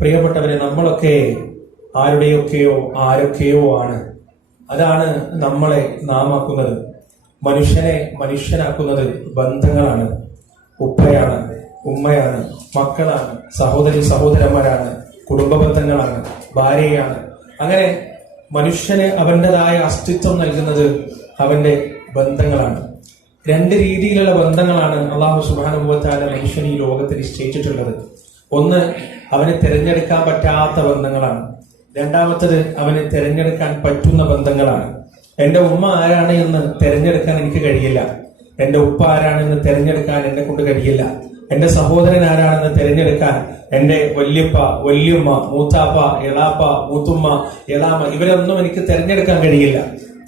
പ്രിയപ്പെട്ടവരെ നമ്മളൊക്കെ ആരുടെയൊക്കെയോ ആരൊക്കെയോ ആണ്. അതാണ് നമ്മളെ നാമാക്കുന്നത്. മനുഷ്യനെ മനുഷ്യനാക്കുന്നത് ബന്ധങ്ങളാണ്. ഉപ്പയാണ് ഉമ്മയാണ് മക്കളാണ് സഹോദരി സഹോദരന്മാരാണ് കുടുംബ ബന്ധങ്ങളാണ് ഭാര്യയാണ്. അങ്ങനെ മനുഷ്യന് അവന്റെതായ അസ്തിത്വം നൽകുന്നത് അവന്റെ ബന്ധങ്ങളാണ്. രണ്ട് രീതിയിലുള്ള ബന്ധങ്ങളാണ് അള്ളാഹു സുബാനുഭവത്താല മനുഷ്യൻ ഈ ലോകത്തിൽ നിശ്ചയിച്ചിട്ടുള്ളത്. ഒന്ന് അവന് തിരഞ്ഞെടുക്കാൻ പറ്റാത്ത ബന്ധങ്ങളാണ്. രണ്ടാമത്തത് അവന് തിരഞ്ഞെടുക്കാൻ പറ്റുന്ന ബന്ധങ്ങളാണ്. എന്റെ ഉമ്മ ആരാണ് എന്ന് തിരഞ്ഞെടുക്കാൻ എനിക്ക് കഴിയില്ല. എന്റെ ഉപ്പ ആരാണെന്ന് തിരഞ്ഞെടുക്കാൻ എന്നെ കൊണ്ട് കഴിയില്ല. എന്റെ സഹോദരൻ ആരാണെന്ന് തിരഞ്ഞെടുക്കാൻ എന്റെ വല്യപ്പ വല്യമ്മ മൂത്താപ്പ എളാപ്പ മൂത്തുമ്മ എളാമ ഇവരൊന്നും എനിക്ക് തിരഞ്ഞെടുക്കാൻ കഴിയില്ല.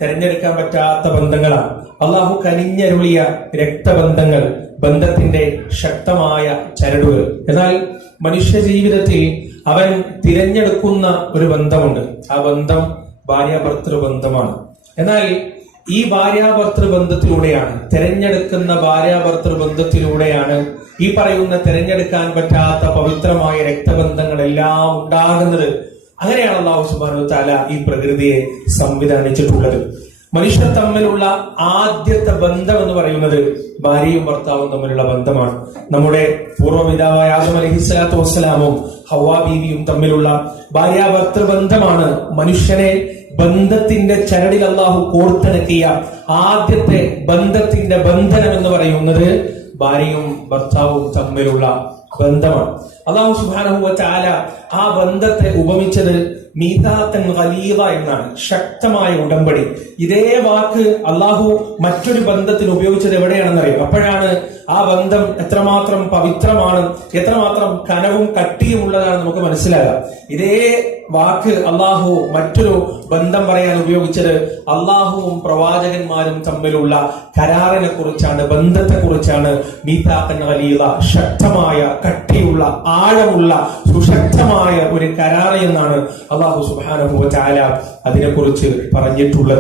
തിരഞ്ഞെടുക്കാൻ പറ്റാത്ത ബന്ധങ്ങളാണ്. അള്ളാഹു കനിഞ്ഞരുളിയ രക്തബന്ധങ്ങൾ ബന്ധത്തിന്റെ ശക്തമായ ചരടുകൾ. എന്നാൽ മനുഷ്യ ജീവിതത്തിൽ അവൻ തിരഞ്ഞെടുക്കുന്ന ഒരു ബന്ധമുണ്ട്. ആ ബന്ധം ഭാര്യാഭർത്തൃ ബന്ധമാണ്. എന്നാൽ ഈ ഭാര്യാഭർത്തൃ ബന്ധത്തിലൂടെയാണ് തിരഞ്ഞെടുക്കുന്ന ഭാര്യാഭർത്തൃ ബന്ധത്തിലൂടെയാണ് ഈ പറയുന്ന തിരഞ്ഞെടുക്കാൻ പറ്റാത്ത പവിത്രമായ രക്തബന്ധങ്ങളെല്ലാം ഉണ്ടാകുന്നത്. അങ്ങനെയാണ് അള്ളാഹു സുബാനു താല ഈ പ്രകൃതിയെ സംവിധാനിച്ചിട്ടുള്ളത്. മനുഷ്യർ തമ്മിലുള്ള ആദ്യത്തെ ബന്ധം എന്ന് പറയുന്നത് ഭാര്യയും ഭർത്താവും തമ്മിലുള്ള ബന്ധമാണ്. നമ്മുടെ പൂർവപിതാവായ ആദം അലഹിസ്ലാത്തു വസ്സലാമും ഹവാ ബീവിയും തമ്മിലുള്ള ഭാര്യാഭർത്തൃ ബന്ധമാണ് മനുഷ്യനെ ബന്ധത്തിന്റെ ചരടിൽ അള്ളാഹു കോർത്തിണക്കിയ ആദ്യത്തെ ബന്ധത്തിന്റെ ബന്ധനം എന്ന് പറയുന്നത് ഭാര്യയും ഭർത്താവും തമ്മിലുള്ള ബന്ധമാണ്. അള്ളാഹു സുബാനഹു ആ ബന്ധത്തെ ഉപമിച്ചത് മീതാത്തൻ വലീവ എന്നാണ്. ശക്തമായ ഉടമ്പടി. ഇതേ വാക്ക് അള്ളാഹു മറ്റൊരു ബന്ധത്തിന് ഉപയോഗിച്ചത് എവിടെയാണെന്നറിയാം? അപ്പോഴാണ് ആ ബന്ധം എത്രമാത്രം പവിത്രമാണ് എത്രമാത്രം കനവും കട്ടിയും ഉള്ളതാണ് നമുക്ക് മനസ്സിലാകാം. ഇതേ വാക്ക് അള്ളാഹു മറ്റൊരു ബന്ധം പറയാൻ ഉപയോഗിച്ചത് അള്ളാഹുവും പ്രവാചകന്മാരും തമ്മിലുള്ള കരാറിനെ കുറിച്ചാണ് ബന്ധത്തെ കുറിച്ചാണ്. മീതാക്കൻ വലിയ ശക്തമായ കട്ടിയുള്ള ആഴമുള്ള സുശക്തമായ ഒരു കരാർ എന്നാണ് അള്ളാഹു സുബാനഹു ചാല അതിനെക്കുറിച്ച് പറഞ്ഞിട്ടുള്ളത്.